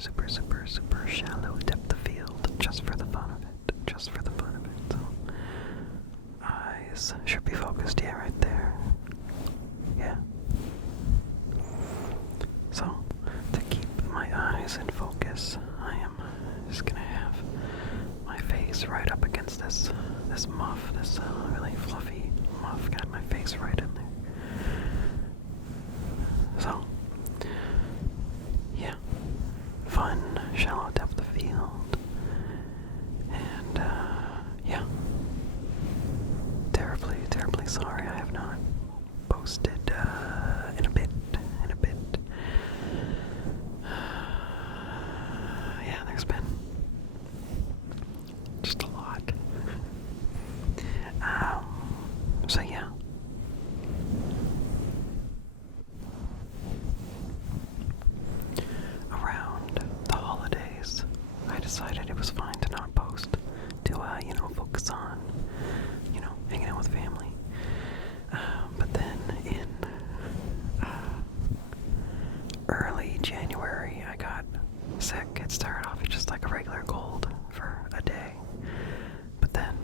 super shallow depth of field, just for the fun of it, just for the fun of it. So, eyes should be focused, yeah, right there. Yeah. So, to keep my eyes in focus, I am just gonna have my face right up against this muff, this really fluffy muff. Got my face right in there. So, yeah, fun, shallow depth of field, and yeah, terribly sorry I have not posted in a bit. Yeah, there's been just a lot. So yeah. Around the holidays, I decided it was fine to not post, to, focus on, hanging out with family. But then in early January, I got sick. It started off as just like a regular cold for a day. But then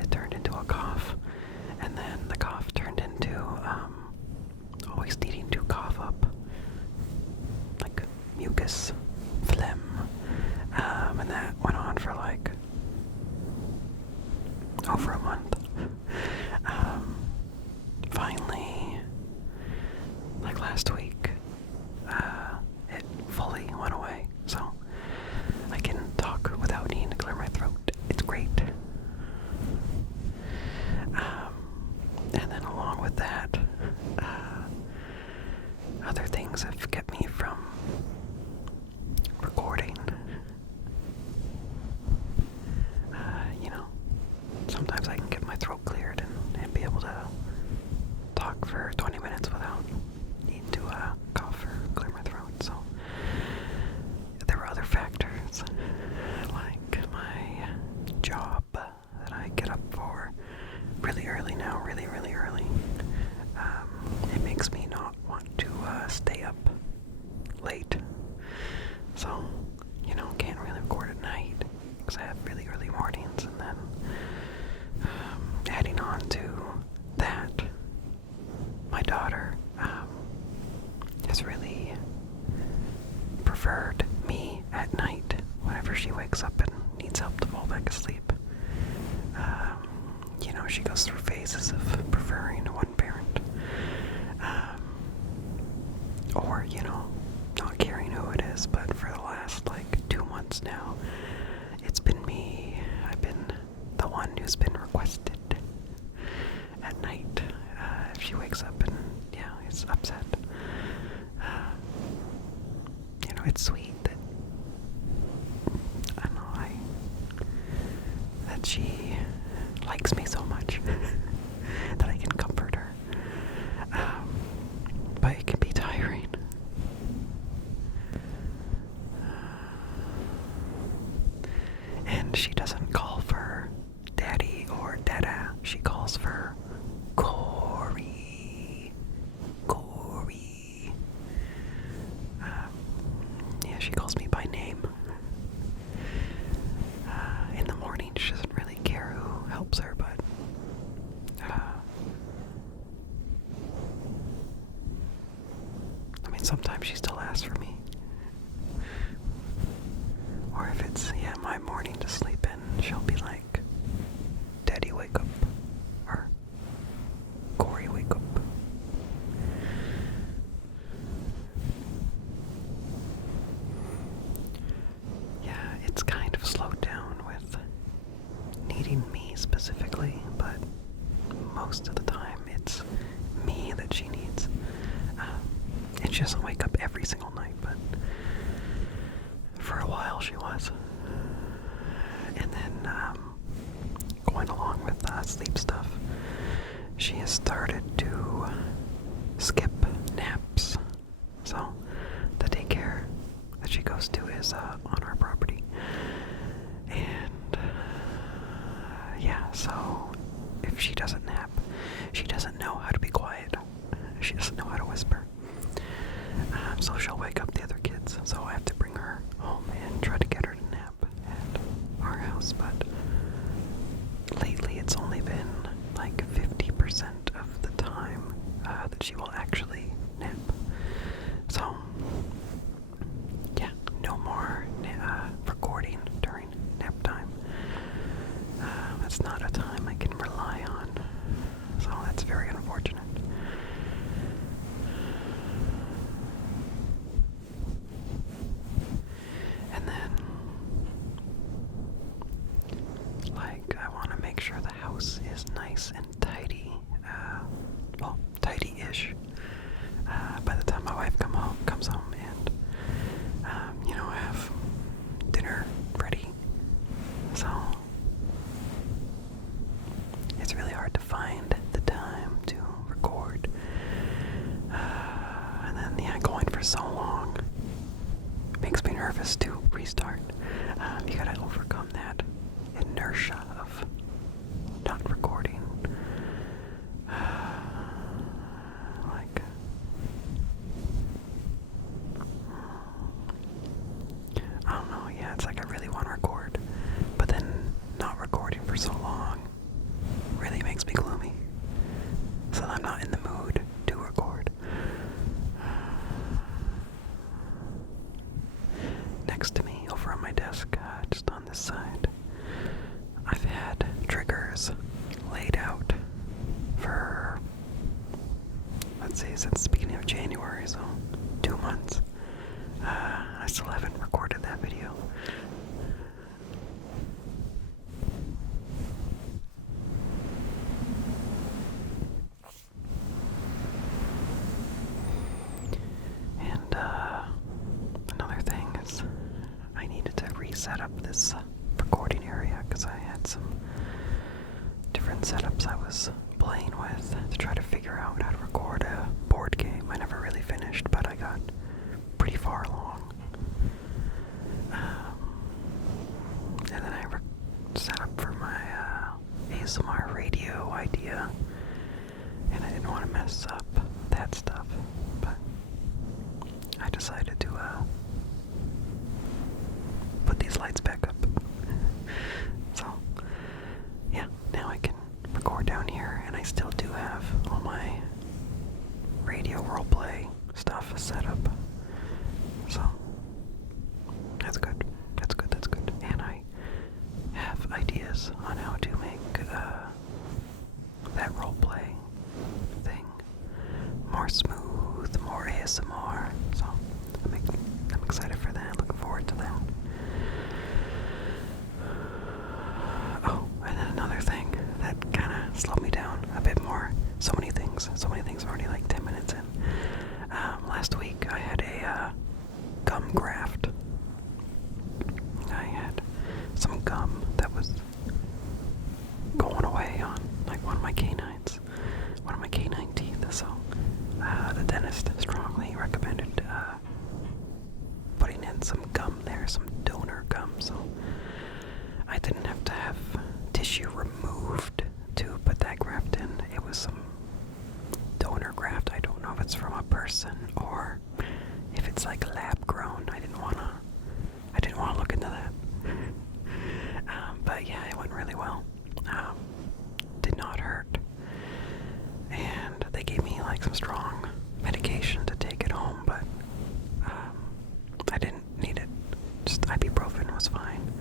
it turned into a cough. And then the cough turned into always needing to cough up like mucus, phlegm. And that went on for like over a month. Finally, like last week, it fully went away. So I can talk without needing to clear my throat. It's great. And then along with that, other things have kept me from recording. Sometimes I can get my throat cleared and be able to talk for 20 minutes without needing to cough or clear my throat. So there were other factors, like my job that I get up for really early now, really early. It makes me not want to stay up late. So, can't really record at night because I have really early mornings, and then adding on to that, my daughter has really preferred me at night whenever she wakes up and needs help to fall back asleep. She goes through phases of preferring one parent, or, not caring who it is, but for the last, 2 months now, it's been me. I've been the one who's been requested at night, if she wakes up and, is upset. It's sweet that, that she likes me so much that I can comfort her. But it can be tiring. And she doesn't call for daddy or dada. She calls for Corey. She calls me by name. In the morning, she doesn't really care who helps her, but sometimes she still asks for me. Or if it's, my morning to sleep in, she'll be like, Daddy, wake up. Or, Corey, wake up. It's kind of slowed down with needing me specifically, but most of the time it's me that she needs. And she doesn't wake up every single night, but for a while she was. And then going along with sleep stuff, she has started to skip naps. So the daycare that she goes to is on our property. And so if she doesn't nap, she doesn't know how to be quiet. So she'll wake up the other kids. So I have to bring her comes home and, have dinner ready. So, it's really hard to find the time to record. And then, going for so long makes me nervous to restart. You gotta overcome that inertia of not recording. I don't know, yeah, it's like I really want to record, but then not recording for so long really makes me gloomy. So I'm not in the mood to record. Next to me, over on my desk, just on this side, I've had triggers laid out for, let's see, since the beginning of January, so 2 months. I still haven't recorded that video. And another thing is I needed to reset up this recording area because I had some different setups I was playing with to try to figure out how to record a board game. I never really finished, but I got pretty far along. And then I set up for my ASMR radio idea, and I didn't want to mess up that stuff, but I decided to put these lights back up. So, yeah, now I can record down here, and I still do have all my radio roleplay stuff set up. So, that's good. That's good. That's good. And I have ideas on how to make that roleplay thing more smooth, more ASMR. So, I'm excited for that. Looking forward to that. Oh, and then another thing that kind of slowed me down a bit more. So many things. I'm already like 10 minutes in. Last week I had a gum graft. I had some gum that was going away on like one of my canine teeth. So the dentist strongly recommended putting in some gum there, some donor gum. So I didn't have to have tissue removed to put that graft in. It was some donor graft. I don't know if it's from a person or if it's like lab grown. I didn't want to look into that. But yeah, it went really well. Did not hurt. And they gave me like some strong medication to take it home, but I didn't need it. Just ibuprofen was fine.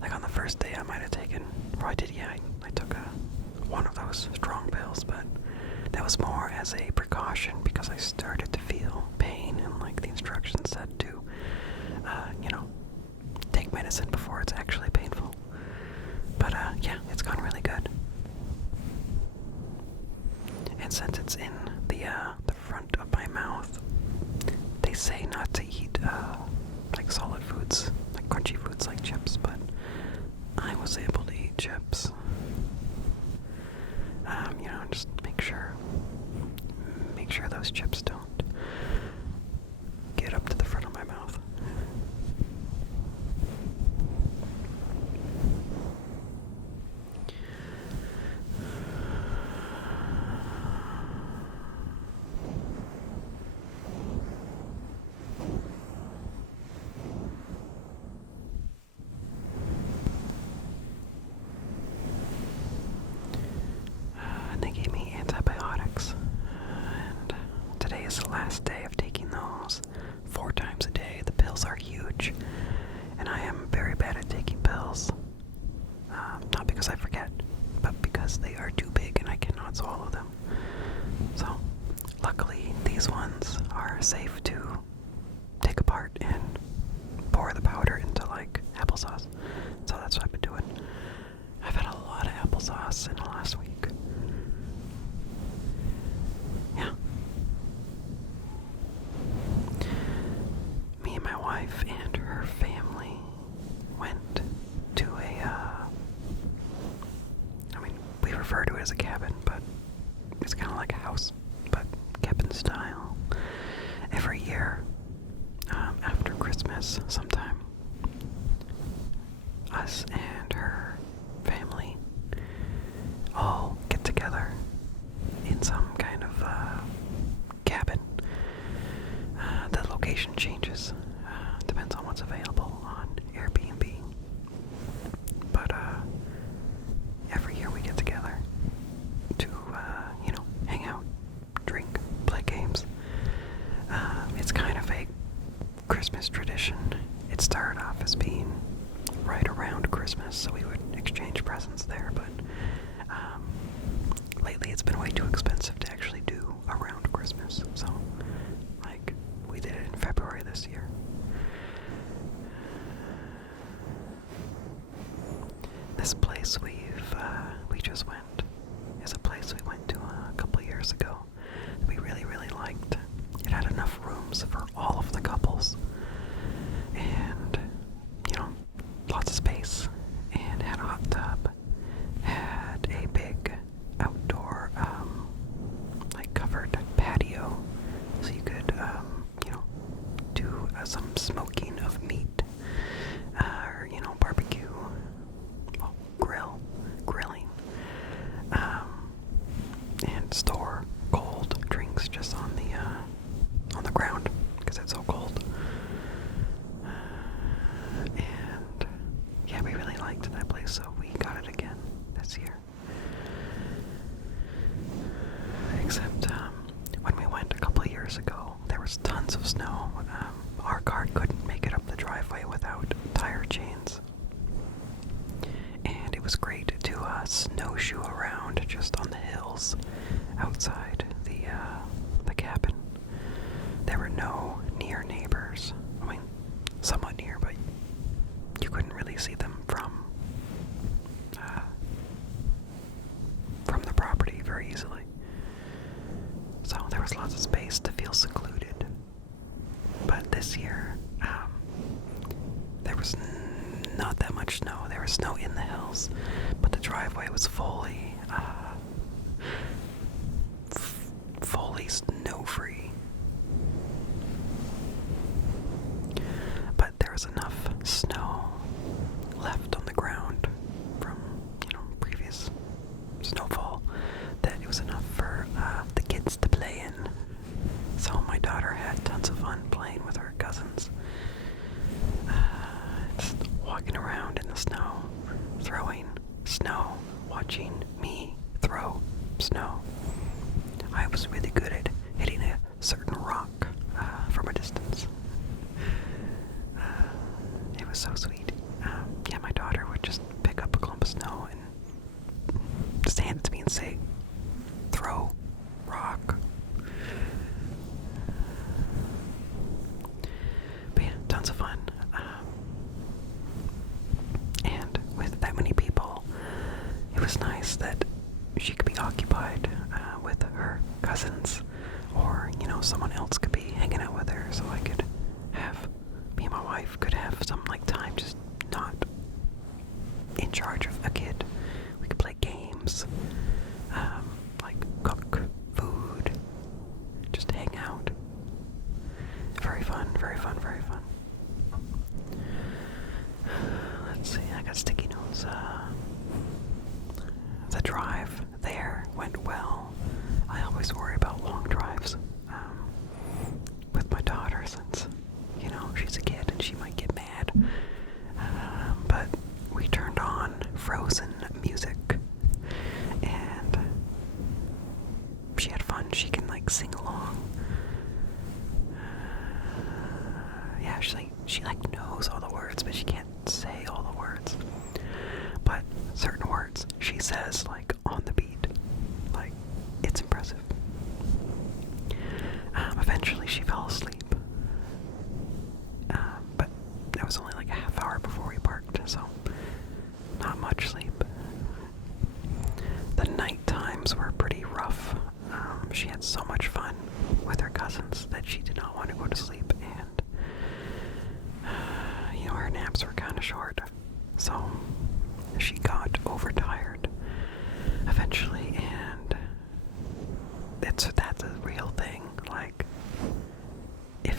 Like on the first day I might have taken, or I did, yeah, I took one of those strong pills, but that was more as a precaution because I started to feel pain, and like the instructions said to, take medicine before it's actually painful. But yeah, it's gone really good. And since it's in the front of my mouth, they say not to eat like solid foods, like crunchy foods like chips, but I was able to eat chips. Just make sure those chips don't get up to the front of my mouth. And they gave me antibiotics. And today is the last day of taking those 4 times a day. The pills are huge, and I am very bad at taking pills. Not because I forget, but because they are too big and I cannot swallow them. So, luckily, these ones are safe to take apart and pour the powder into like applesauce. So that's what I've been doing. I've had a lot of applesauce in the last week. Yeah. wife and her family went to we refer to it as a cabin, but it's kind of like a house, but cabin style. Every year, after Christmas sometime, us and her family all get together in some kind of cabin. The location changes, depends on what's available on Airbnb. But every year we get together to, hang out, drink, play games. It's kind of a Christmas tradition. It started off as being right around Christmas, so we would exchange presents there, but lately it's been way too expensive to actually do around Christmas, so we did it in February this year. This place we just went is a place we went to a couple years ago that we really, really liked. It had enough rooms for all of the couples, and lots of space, and had a hot tub, had a big outdoor covered patio, so you could do some smoking of meat, or barbecue, grilling, and store cold drinks just on the ground because it's so cold. And yeah, we really liked that place, so we got it again this year. Except when we went a couple of years ago, there was tons of snow. Our car couldn't make it up the driveway without tire chains. And it was great to snowshoe around just on the hills outside the cabin. There were no near neighbors. Somewhat near, but you couldn't really see them from the property very easily. So there was lots of space to feel secluded. But this year, there was not that much snow. There was snow in the hills, but the driveway was fully snow-free. But there was enough snow left on the ground from, previous snowfall that it was enough for the kids to play in. So my daughter had tons of fun playing with her cousins. Just walking around in the snow, throwing snow, watching me throw snow. I was really good at hitting a certain rock from a distance. It was so sweet. My daughter would just pick up a clump of snow and stand to me and say, "Throw rock." But yeah, tons of fun. And with that many people, it was nice that she could be occupied with her cousins, or someone else could be hanging out with her, so I could have, me and my wife could have some time just not in charge of a kid. We could play games, cook food, just hang out. Very fun, very fun, very fun. Let's see, I got sticky notes. The drive there went well. I always worry about long drives with my daughter, since she's a kid and she might get mad. But we turned on Frozen music, and she had fun. She can sing along. Yeah, she knows all the words, but she can't say all the words. But certain words she says on the beat. It's impressive. Eventually she fell asleep. But that was only a half hour before we parked, so not much sleep. The night times were pretty rough. She had so much fun with her cousins that she did not want to go to sleep, and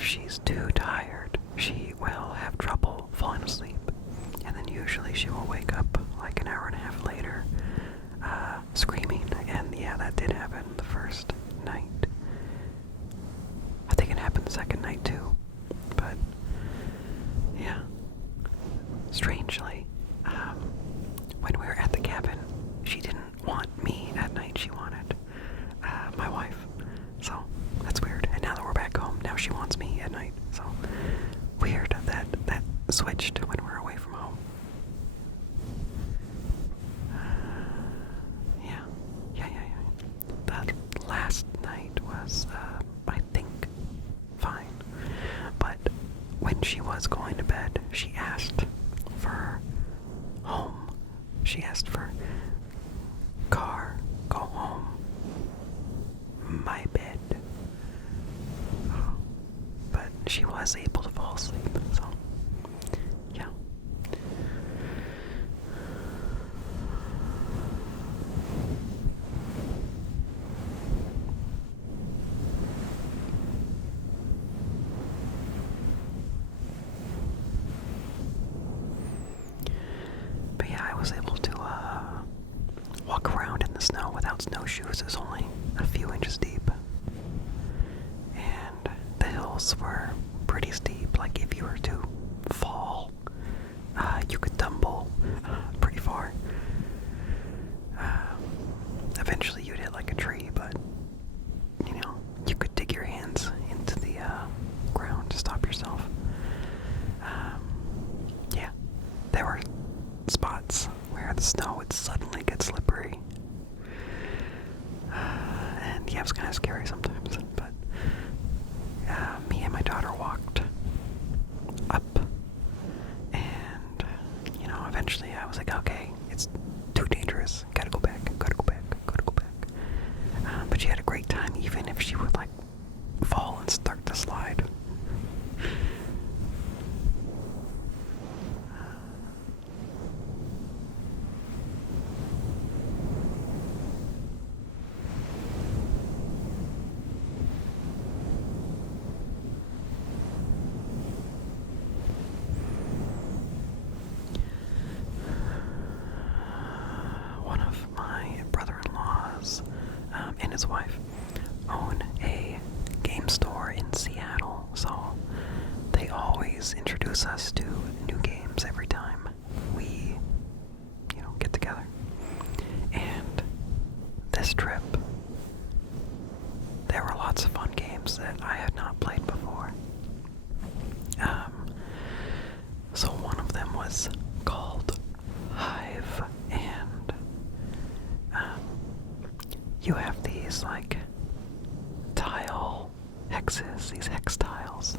she's too tired, she will have trouble falling asleep. And then usually she will wake up like an hour and a half later, screaming. And yeah, that did happen the first night. I think it happened the second night too. But yeah, strangely, when we were at the cabin, she didn't want me at night. She wanted my wife. So that's weird. And now that we're back home, now she wants me at night. So weird that switched when we're away from home. Yeah. That last night was, I think, fine. But when she was going to bed, she asked for home. She asked for car, go home, my bed. But she was able to fall asleep, so yeah. But yeah, I was able to walk around in the snow without snowshoes. It was only a few inches deep. And the hills were pretty steep. Like if you were to fall, you could tumble pretty far. Eventually you'd hit like a tree, but you could dig your hands into the ground to stop yourself. Yeah, there were spots where the snow would suddenly get slippery. And yeah, it was kind of scary sometimes, but me and my daughter walked up, and eventually I was like, okay, it's too dangerous, gotta go back. But she had a great time, even if she would like fall and start to slide. One of my brother-in-laws and his wife own a game store in Seattle, so they always introduce us to new games every time we, get together. And this trip, there were lots of fun games that I had not played before. So one of them was called Hive, and you have these like tile hexes, these hex tiles.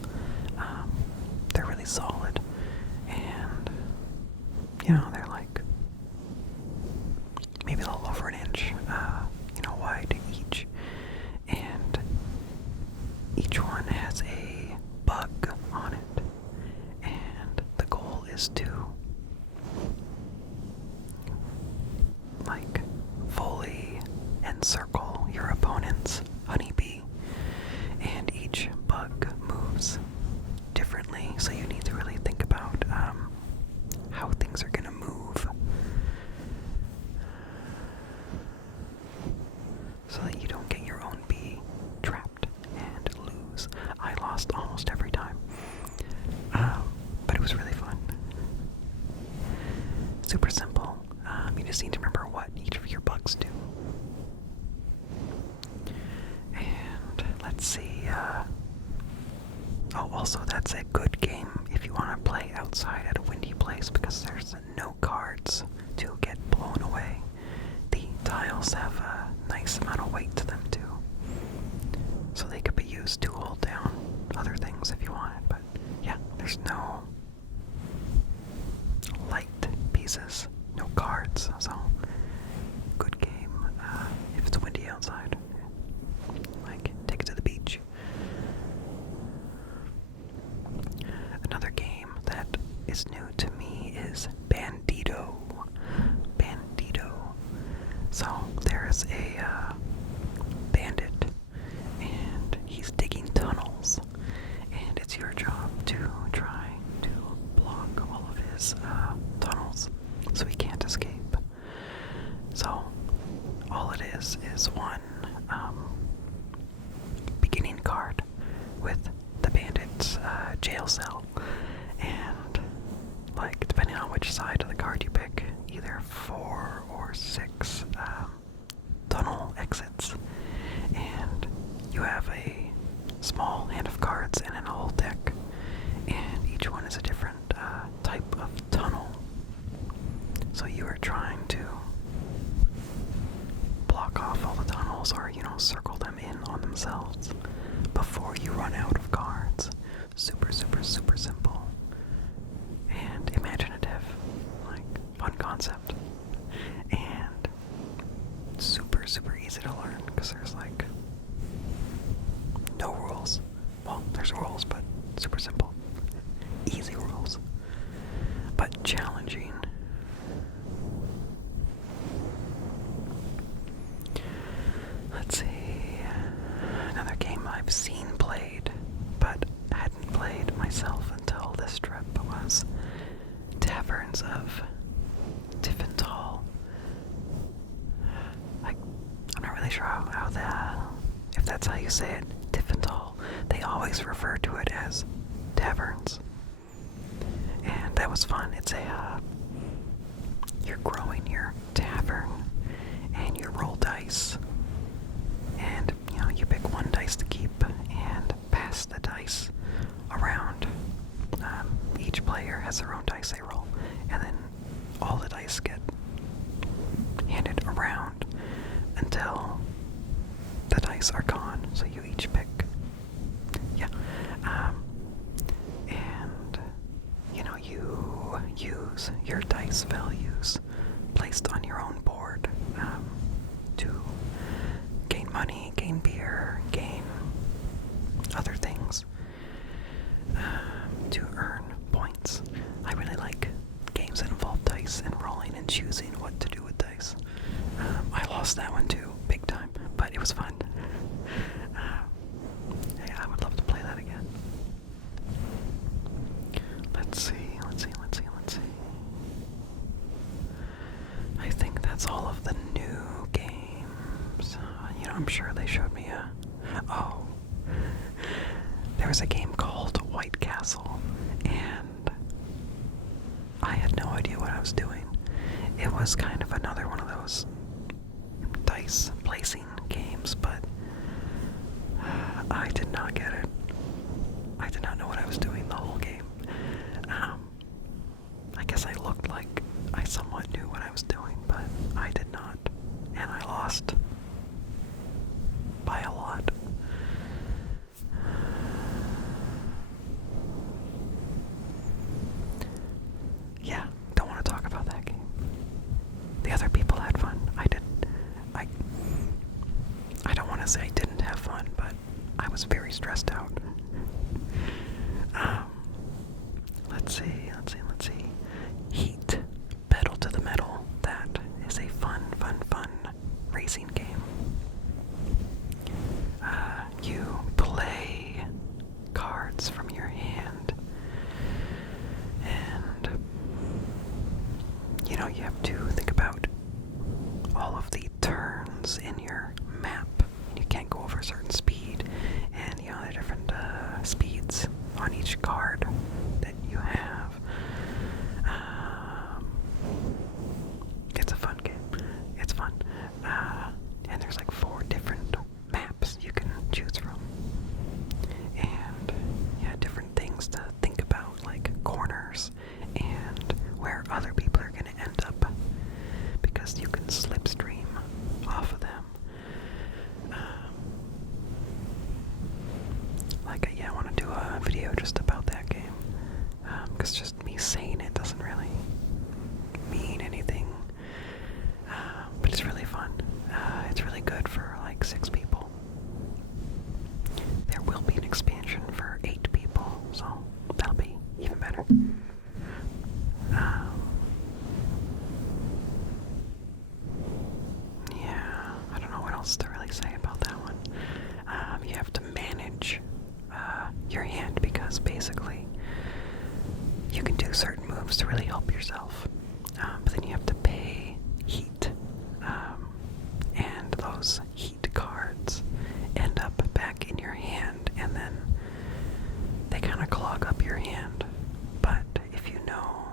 They're really solid, and they're like maybe a little over an inch, wide each, and each one has a bug on it, and the goal is to like fully encircle your opponent's honeybee, and each bug moves differently, so you need to really think about how things are going to move so that you don't get your own bee trapped and lose. I lost almost every time, but it was really fun. Super simple. You just need to remember what each of your bugs do. And let's see. Also, that's a good game if you want to play outside at a windy place, because there's no cards to get blown away. The tiles have a nice amount of weight to them too, so they could be used to hold down other things if you wanted. But yeah, there's no light pieces, no cards, so good game if it's windy outside. Like, take it to the beach. Another game that is new to me is Bandito. So there's a bandit, and he's digging tunnels, and jail cell. And, like, depending on which side of the card you pick, either 4 or 6 tunnel exits. And you have a small hand of cards and then a whole deck. And each one is a different type of tunnel. So you are trying to block off all the tunnels or, circle them in on themselves before you run out of cards. Super, super, super simple. And imaginative. Like, fun concept. And super, super easy to learn because there's, like, no rules. Well, there's rules, but super simple. Easy rules. But challenging. Let's see. Another game I've seen played, but hadn't played myself until this trip was Taverns of Tiffenthal. I'm not really sure if that's how you say it, Tiffenthal. They always refer to it as taverns. And that was fun. It's you're growing your tavern, and you roll dice. And, you pick one dice to keep and pass the dice around. Each player has their own dice they roll, and then all the dice get handed around until the dice are gone. So you each pick. Yeah. And, you use your dice values placed on your own board to gain money, gain beer, gain other things, to earn points. I really like games that involve dice and rolling and choosing what to do with dice. I lost that one too, big time, but it was fun. Yeah, I would love to play that again. Let's see. I think that's all of the new games. I'm sure they showed me there was a game called White Castle, and I had no idea what I was doing. It was kind of another one of those dice placing games, but I did not get it. I did not know what I was doing the whole game. I guess I looked like I somewhat knew what I was doing, but I did not. And I lost by a lot. Yeah, don't want to talk about that game. The other people had fun. I don't want to say I didn't have fun, but I was very stressed out. Let's see. Heat, Pedal to the Metal. That is a fun racing game. You play cards from your hand, and you have to think about all of the turns in your map. You can't go over a certain speed, and there are different speeds on each card that you have. It's a fun game. It's fun. And there's like 4 different maps you can choose from. And different things to think about, like corners and where other people are going to end up, because you can slipstream off of them. I want to do a video just about that game, because just me saying it doesn't really mean anything, but it's really fun. It's really good for like 6 people. There will be an expansion for 8 people, so that'll be even better. Yeah, I don't know what else to really say about that one. You have to manage your hand, because basically you can do certain moves to really help yourself, but then you have to pay heat, and those heat cards end up back in your hand, and then they kind of clog up hand. But if you know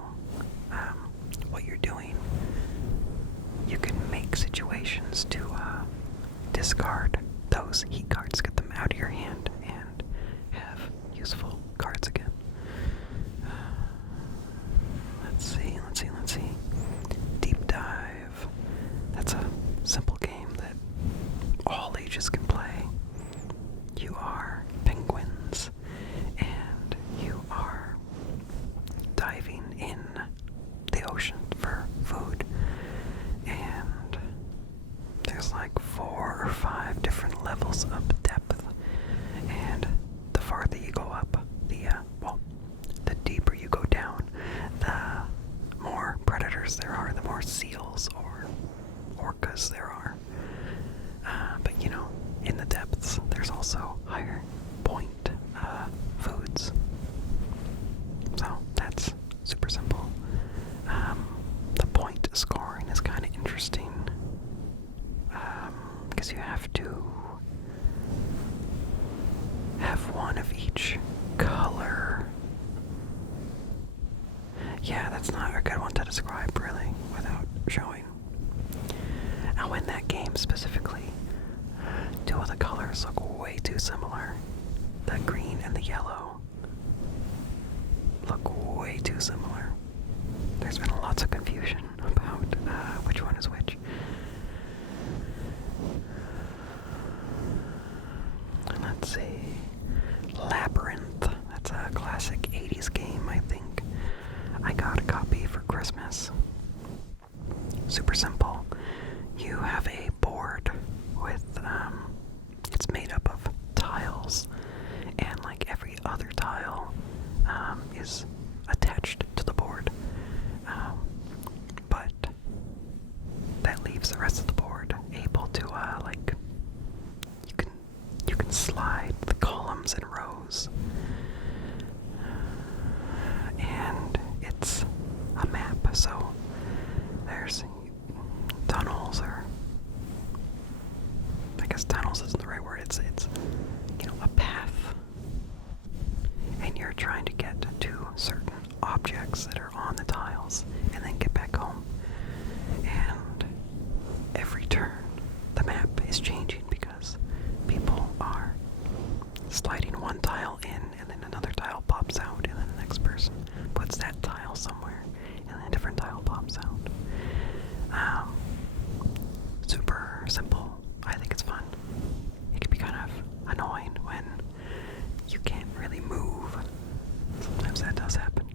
what you're doing, you can make situations to discard those heat cards, get them out of your hand, and have useful cards again. Let's see. Deep Dive. That's a simple game that all ages can play. You are penguins, and you are diving in the ocean for food. And there's like 4 or 5 different levels of depth. And the farther you go up, the deeper you go down, the more predators there are, the more seals or orcas there are. But in the depths, there's also higher point foods. So that's super simple. The point scoring is kind of interesting because you have to have one of each color. Yeah, that's not a good one to describe, really, without showing. Now, in that game specifically, 2 of the colors look way too similar. The green and the yellow look way too similar. There's been lots of confusion about which one is which. Let's see. Labyrinth. That's a classic 80s game, I think. I got a copy for Christmas. Super simple. You have a board with, it's made up of tiles, and like every other tile is attached to the board. But that leaves the rest of the board able to, you can slide the columns and rows. And it's a map, so there's tunnels, or I guess tunnels isn't the right word. It's a path, and you're trying to get to certain objects that are on the tiles, and then get back home. And every turn, the map is changing because people are sliding one tile in, and then another tile pops out, and then the next person puts that tile somewhere, and then a different tile pops out. Super simple. I think it's fun. It can be kind of annoying when you can't really move. Sometimes that does happen.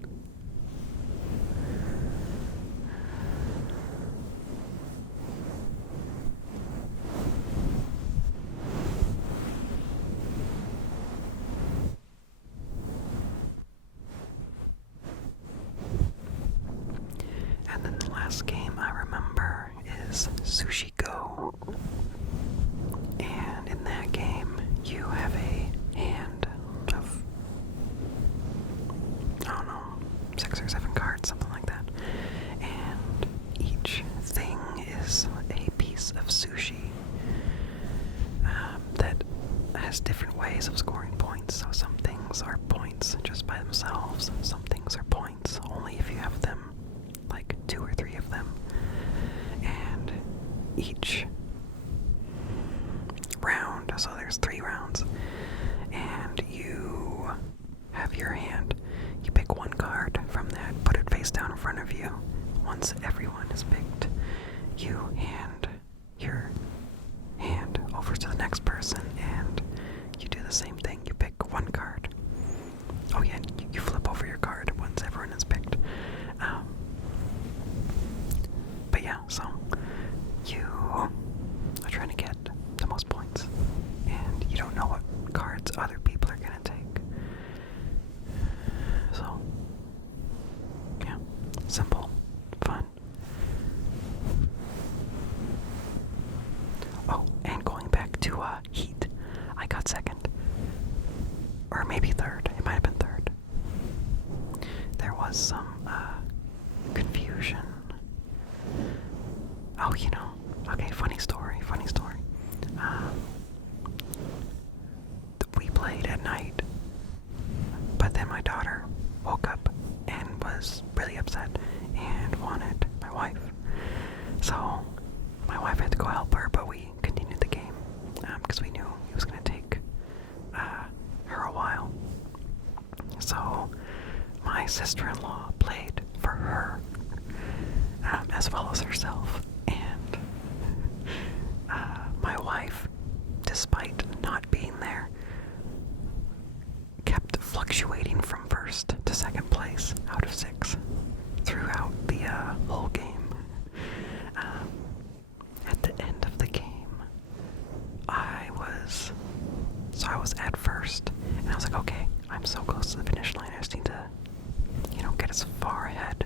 And then the last game I remember is Sushi Go. And in that game, you have a hand of, I don't know, 6 or 7 cards, something like that. And each thing is a piece of sushi that has different ways of scoring points. So some things are points just by themselves. Some things are points only if you have them, like 2 or 3 of them. And each round, so there's 3 rounds, and you have your hand. You pick one card from that, put it face down in front of you. Once everyone is picked, you hand your hand over to the next person, and you do the same thing. You pick one card. Oh yeah, you flip over your card once everyone is picked. But yeah, so you are trying to get the most points, and you don't know what cards other people are gonna take. So yeah, simple, fun. Oh, and going back to Heat, I got second, or maybe third. It might have been third. There was some confusion. Oh, okay, funny story. We played at night, but then my dog daughter woke up and was really upset and wanted my wife. So my wife had to go help her, but we continued the game because we knew it was going to take her a while. So my sister-in-law played for her as well as herself, and my wife, despite not being there, kept fluctuating from first to second place out of 6 throughout the whole game. At the end of the game, I was at first, and I was like, okay, I'm so close to the finish line, I just need to, get as far ahead.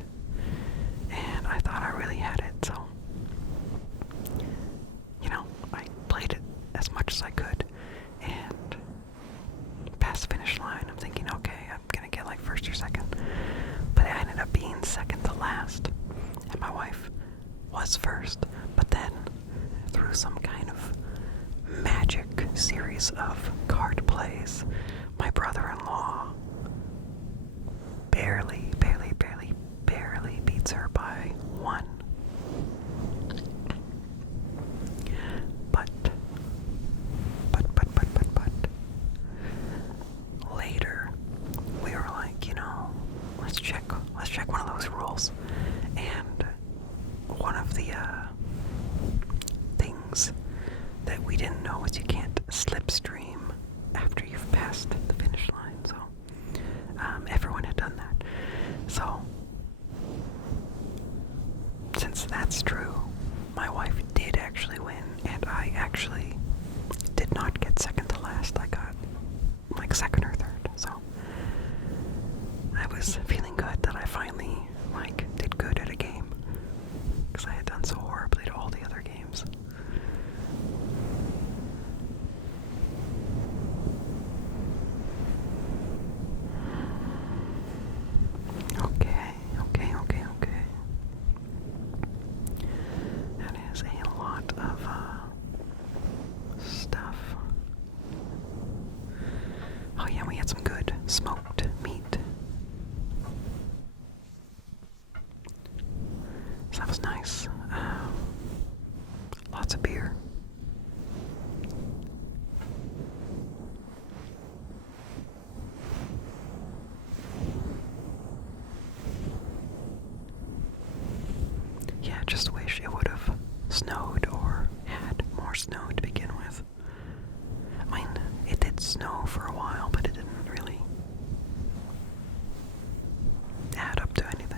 And I thought I really had it, so, I played it as much as I could, and past the finish line, I'm thinking, okay, I'm gonna get like first or second, but I ended up being second to last, and my wife was first, but then through some kind of magic series of card plays, my brother-in-law barely beats her by 1. But later, we were like, let's check one of those rules. And one of the things that we didn't know was you can't slipstream after you've passed the finish line. So everyone had done that. So since that's true, my wife did actually win, and I actually did not get second to last. I got like second or third. So I was feeling good that I finally did good at a game, because I had done so horribly to all the other games. Okay. That is a lot of stuff. Oh yeah, we had some good smoked meat. So that was nice. Lots of beer. Yeah, just wish it would have snowed or had more snow to begin with. I mean, it did snow for a while, but it didn't really add up to anything.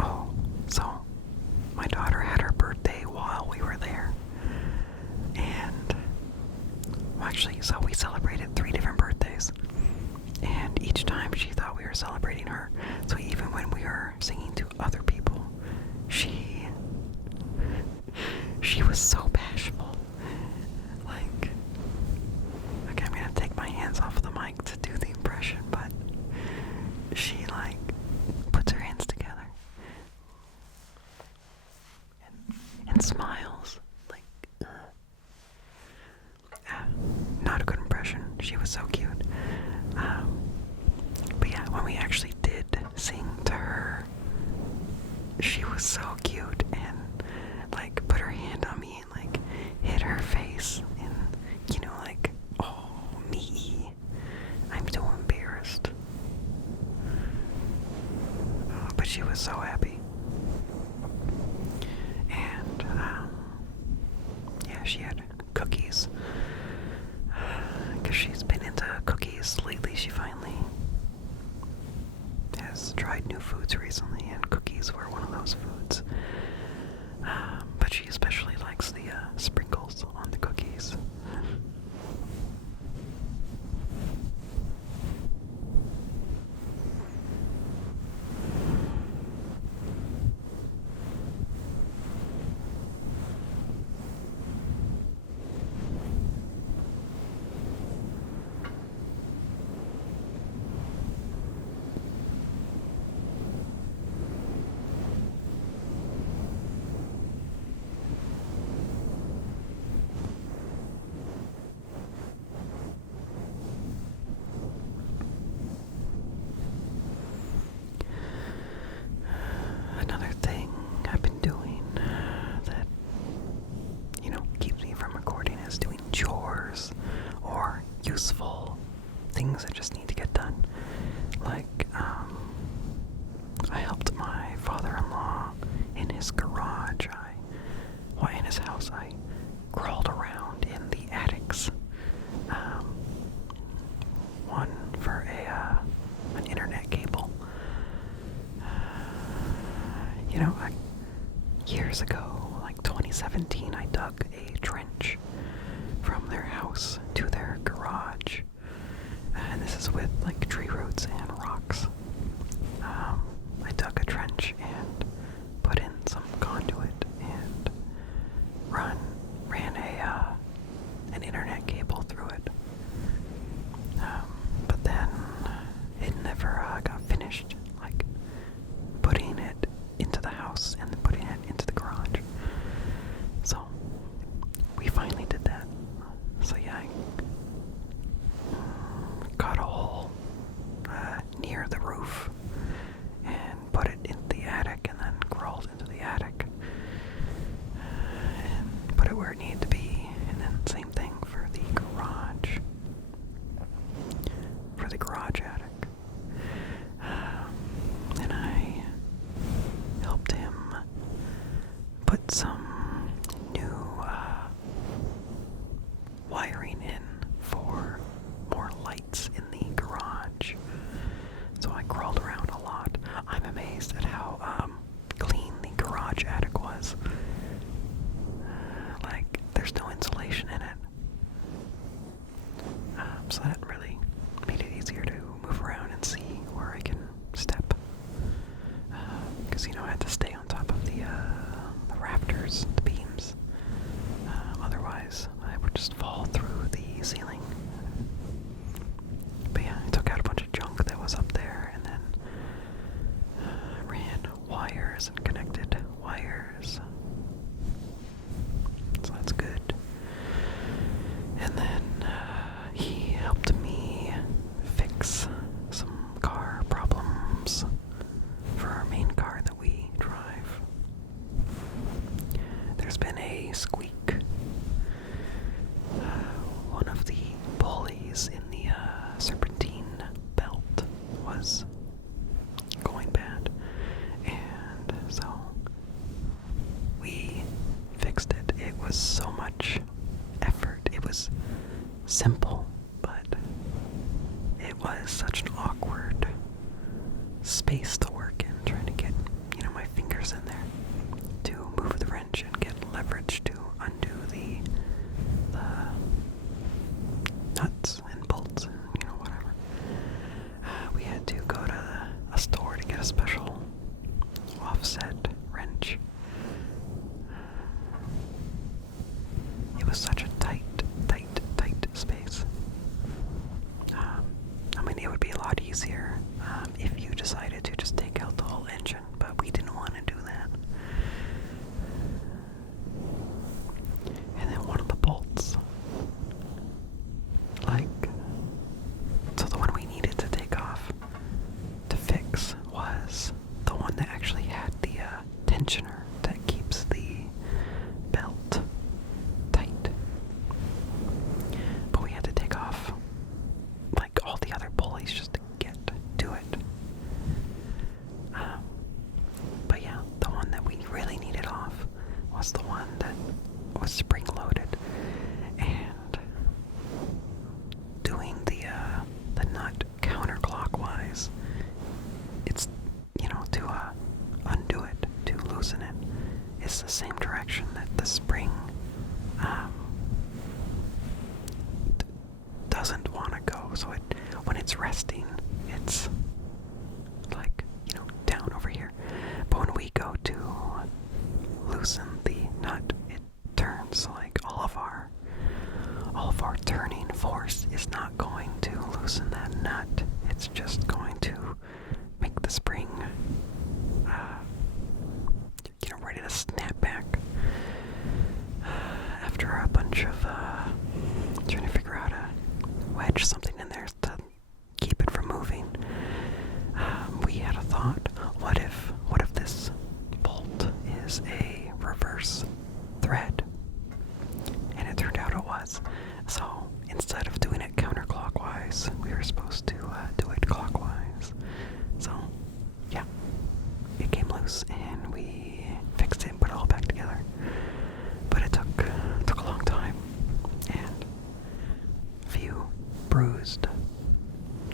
Oh, so my daughter had her birthday while we were there, and so we celebrated 3 different birthdays, and each time she thought we were celebrating her. So even when we were singing to other people, she was so bashful. Okay, I'm gonna take my hands off the mic to do the impression, but she puts her hands together and smiles not a good impression. She was so cute. But yeah, when we actually did sing to her, she was so cute and put her hand on me and hit her face and oh me, I'm so embarrassed. But she was so happy. And yeah, she had cookies. Because she's been into cookies lately. She finally has tried new foods recently, and cookies were one of those foods. years ago, like 2017, I dug a trench from their house to their garage. And this is with like tree roots and rocks. I dug a trench and put in some conduit and ran an internet cable through it. But then it never got finished, like putting it into the house and then putting it into the garage. So we finally did that. So yeah, I got a hole near the roof and put it in the attic, and then crawled into the attic and put it where it needed to be. And then same thing for the garage. For the garage attic. And I helped him put some new wiring in for more lights in the garage. So I crawled around a lot. I'm amazed at how clean the garage attic was. Like, there's no insulation in it. So that really made it easier to move around and see where I can step. Because, I had to stay on top of the rafters, the beams. Otherwise, I would just fall through the ceiling. But yeah, I took out a bunch of junk that was up there, and then ran wires and connected wires. So that's good. And then he helped me fix some car problems for our main car that we drive. There's been a squeak. One of the pulleys in the serpentine belt was going bad, and so we fixed it. It was so much effort. It was simple, but it was such an awkward space to work in, trying to get, my fingers in there to move the wrench and get leverage to undo the nuts and bolts and, whatever. We had to go to a store to get a special offset wrench. It was such a tight space. It would be a lot easier if you decided to just take out the whole engine, but we didn't want to do that. And then one of the bolts, so the one we needed to take off to fix was the one that actually had the tensioner that keeps the belt tight. But we had to take off all the other pulleys just to get to it. But yeah, the one that we really needed off was the one that was spring-loaded, and doing the nut counterclockwise, it's, to undo it, to loosen it, is the same direction that the spring doesn't want to go. So when it's resting, it's down over here. But when we go to loosen the nut, it turns. So all of our turning force is not going to loosen that nut. It's just going to make the spring ready to snap back. After a bunch of trying to figure out how to wedge something in there to keep it from moving, we had a thought. What if this bolt is a reverse thread? And it turned out it was. So instead of doing it counterclockwise, we were supposed to do it clockwise. So yeah, it came loose and we fixed it and put it all back together. But it took a long time, and a few bruised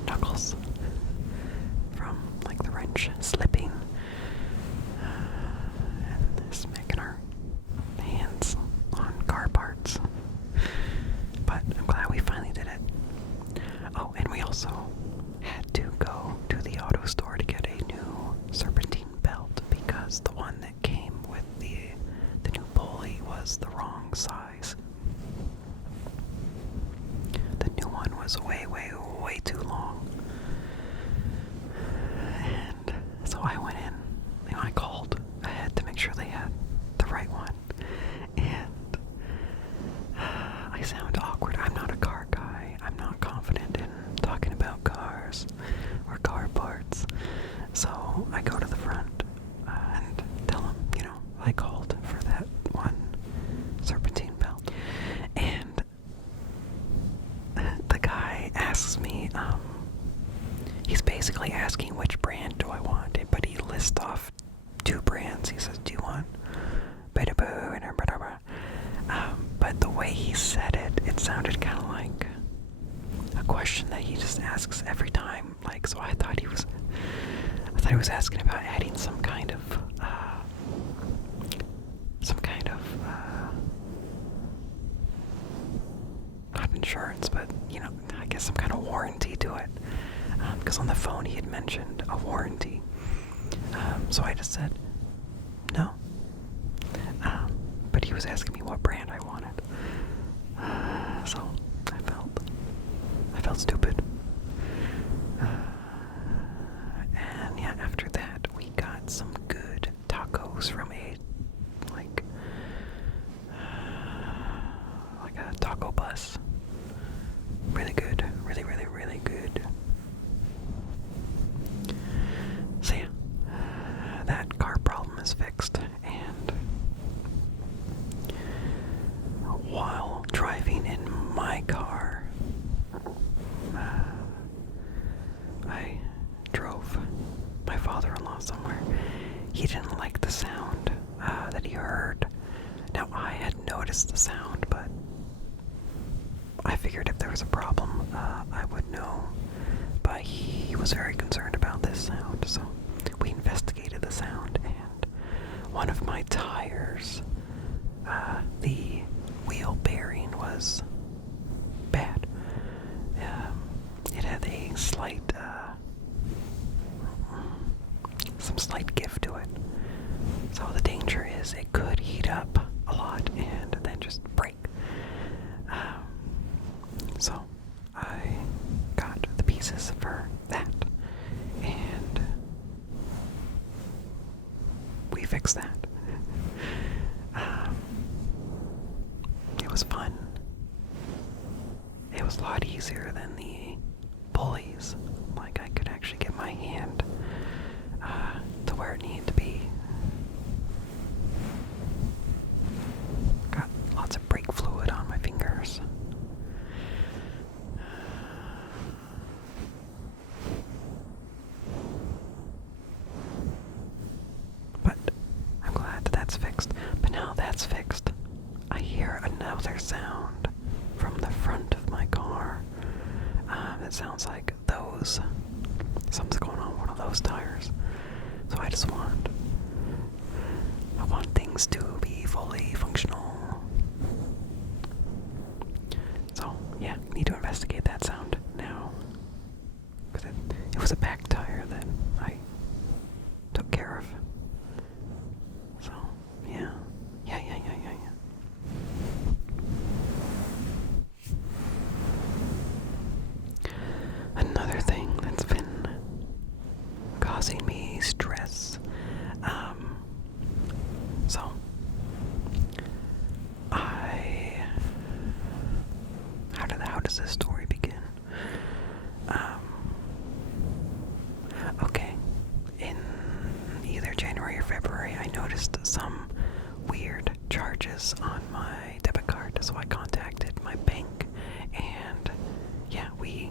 knuckles from the wrench slipping and smacking was the wrong size. The new one was way, way, way too long. And so I went in, I called ahead to make sure they had the right one. And I sound awkward. I'm not a car guy. I'm not confident in talking about cars or car parts. So I go to the front and tell them, I called for that one serpentine belt. And the guy asks me, he's basically asking which brand do I want, but he lists off 2 brands. He says, do you want beta boo and blah. But the way he said it, it sounded kind of like a question that he just asks every time. Like, so I thought he was asking about adding some kind of not insurance, but I guess some kind of warranty to it. Because on the phone he had mentioned a warranty. So I just said no. But he was asking me what brand I wanted. So I felt stupid. And yeah, after that we got some good tacos from a taco bus. Really good. Really, really, really good. So yeah, that car problem is fixed. And while driving in my car, I drove my father-in-law somewhere. He didn't like the sound that he heard. Now, I had noticed the sound, but I figured if there was a problem, I would know. But he was very concerned about this sound, so we investigated the sound, and one of my tires, the wheel bearing was bad. It had a some slight give to it. So the danger is it could heat up a lot and then just break. So I got the pieces for that, and we fixed that. It was fun. It was a lot easier than the pulleys. Like, I could actually get my hand to where it needed to be. Got lots of brake fluid on my fingers. But I'm glad that's fixed. But now that's fixed, I hear another sound from the front of my car. It sounds like something's going on with one of those tires. So I want things to be fully functional. So yeah, need to investigate that sound now. Because it was a back tire that I took care of. So yeah. Another thing that's been causing me stress. So how does this story begin? Okay, in either January or February, I noticed some weird charges on my debit card, so I contacted my bank, and yeah, we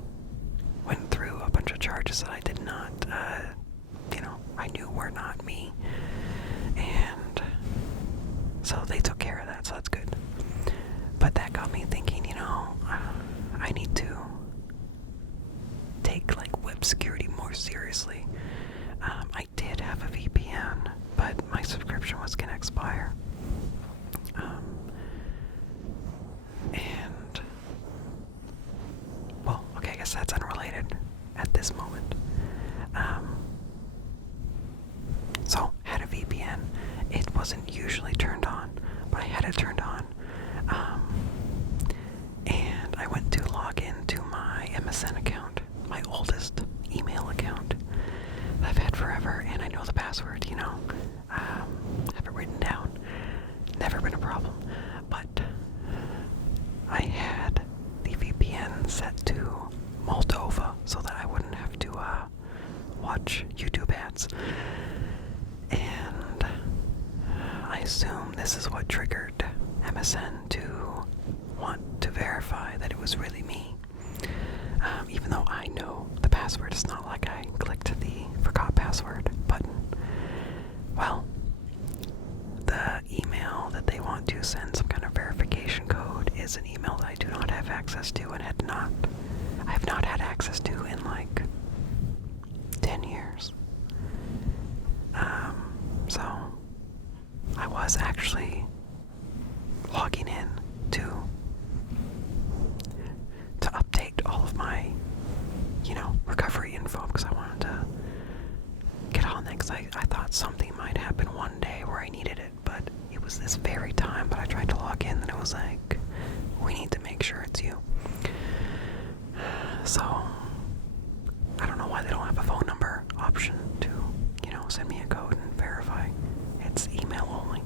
went through a bunch of charges that I did not, I knew were not me, and so they took care of that, so that's good. But that got me thinking, I need to take web security more seriously. I did have a VPN, but my subscription was gonna expire. And well, okay, I guess that's unrelated at this moment. So had a VPN. It wasn't usually turned on, but I had it turned on. And I went to log into my MSN account, my oldest email account that I've had forever, and I know the password, have it written down. Never been a problem. But I had the VPN set to Moldova so that I wouldn't have to watch YouTube ads. And I assume this is what triggered MSN to want to verify that it was really me. Even though I know the password, it's not like I clicked the forgot password button. Well, the email that they want to send some kind of verification code is an email that I do not have access to and I have not had access to in like 10 years. So I was actually logging in to update all of my, recovery info because I wanted to get on that because I thought something might happen one day where I needed it, but it was this very time that I tried to log in and it was like, we need to make sure it's you. So, I don't know why they don't have a phone number option to, send me a code and verify. It's email only.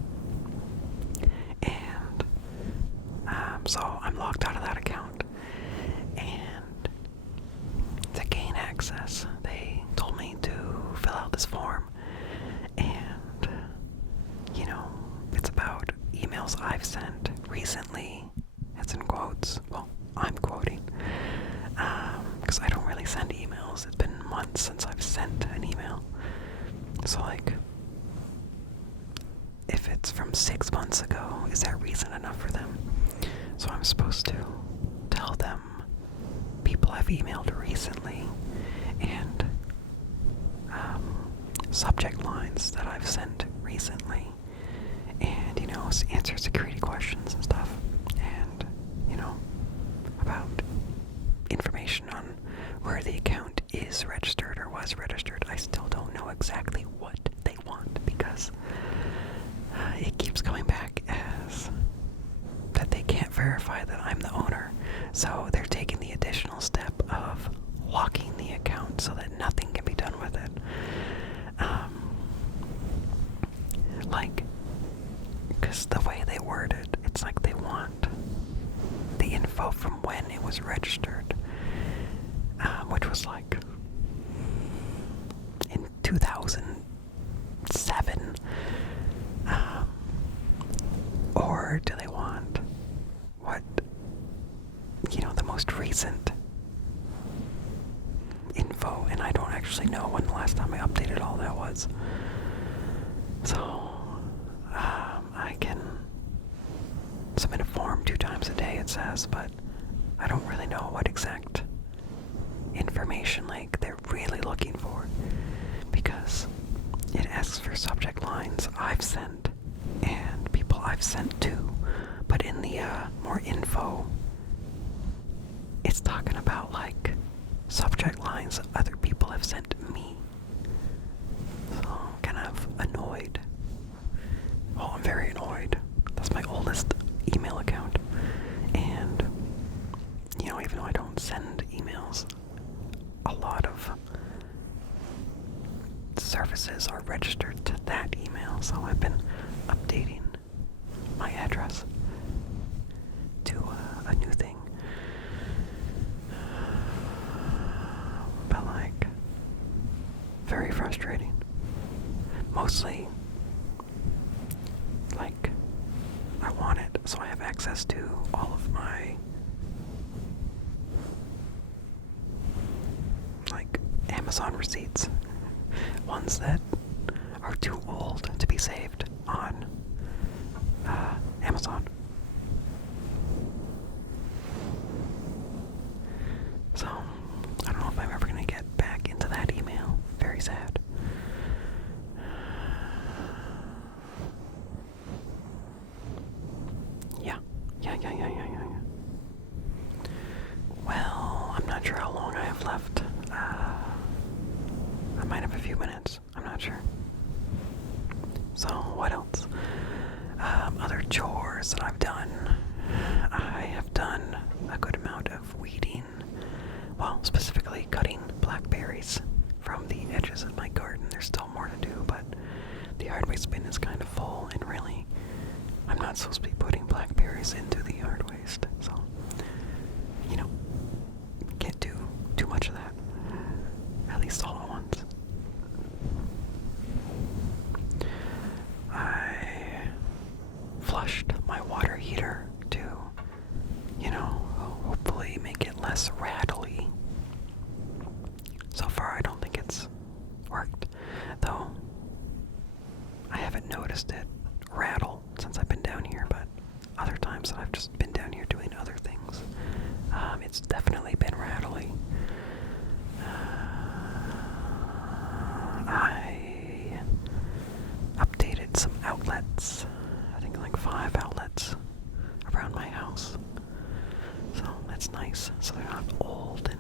And, so I'm logged out of that account. And to gain access, they told me to fill out this form. And, it's about emails I've sent recently. It's in quotes. Well, I'm quoting. Because I don't really send emails. It's been months since I've sent an email. So, if it's from 6 months ago, is that reason enough for them? So I'm supposed to tell them people I've emailed recently and subject lines that I've sent recently and, answer security questions and stuff and, about information on where the account is registered or was registered. I still don't know exactly what they want because it keeps coming back as that they can't verify that I'm the owner. So they're taking the additional step of locking the account so that nothing can be done with it. Because the way they word it, it's like they want the info from when it was registered, which was like in 2007. Or do they want what, the most recent info? And I don't actually know when the last time I updated all that was. So, I can submit a form 2 times a day, it says, but I don't really know what exact information, they're really looking for. Because it asks for subject lines I've sent and people I've sent to, but in the more info, it's talking about subject lines other people have sent me. So I'm kind of annoyed. Well, I'm very annoyed. That's my oldest email account, and even though I don't send emails, a lot of services are registered to that email, so I've been updating my address to a new thing. But very frustrating. Mostly, I want it so I have access to all of my Amazon receipts. Ones that are too old to be saved on Amazon. So, I don't know if I'm ever going to get back into that email. Very sad. Yeah. Well, I'm not sure how long I have left. I might have a few minutes. I'm not sure. So, what else? Other chores that I've done. I have done a good amount of weeding. Well, specifically cutting blackberries from the edges of my garden. There's still more to do, but the yard waste bin is kind of full, and really, I'm not supposed to be putting blackberries into the yard waste, so, can't do too much of that. At least all at once. I flushed my water heater to, hopefully make it less rattly. So far, I don't think it's worked, though I haven't noticed it rattle since I've been down here, but other times that I've just been down here doing other things, it's definitely been rattly. I updated some outlets, I think like 5 outlets around my house, so that's nice, so they're not old and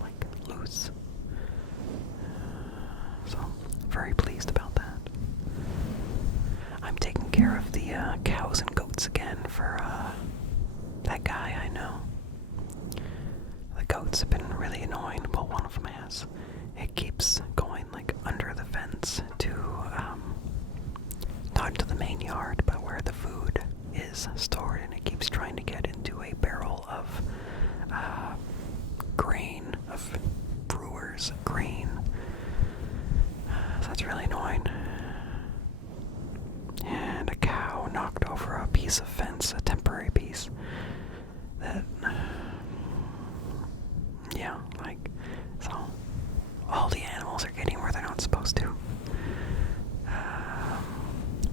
like loose, so very pleased about that. I'm taking care of the cows and goats again for that guy I know. The goats have been really annoying. Well, one of them has. It keeps going like under the fence to not to the main yard, but where the food is stored, and it keeps trying to get into a barrel of grain, of brewer's grain. So that's really annoying. And a cow knocked over a piece of fence, a temporary piece, that, so all the animals are getting where they're not supposed to.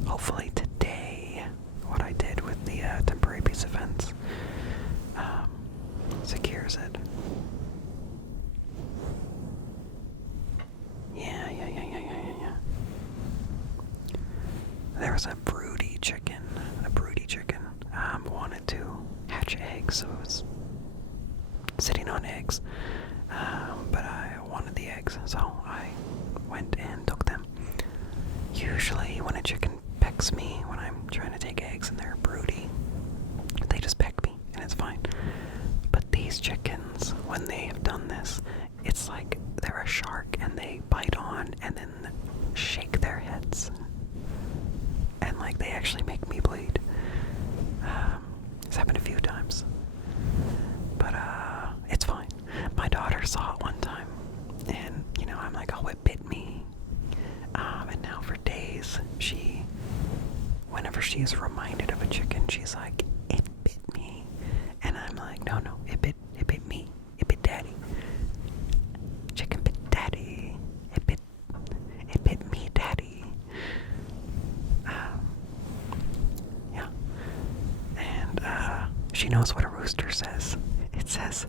Hopefully today, what I did with the temporary piece of fence secures it. Yeah. There was a broody chicken. Wanted to hatch eggs, so it was sitting on eggs. But I wanted the eggs, so I went and took them. Usually when a chicken pecks me when I'm trying to take eggs and they're broody, they just peck me and it's fine. But these chickens, when they have done this, it's like they're a shark and they bite on and then shake their heads. And like they actually make me bleed. It's happened a few times. But it's fine. My daughter saw it one time and I'm like, oh, it bit me. And now for days whenever she is reminded of a chicken, she's like, it bit me. And I'm like, no, it bit me. It bit daddy. Chicken bit daddy. It bit me, daddy. Yeah. And she knows what a rooster says. It says,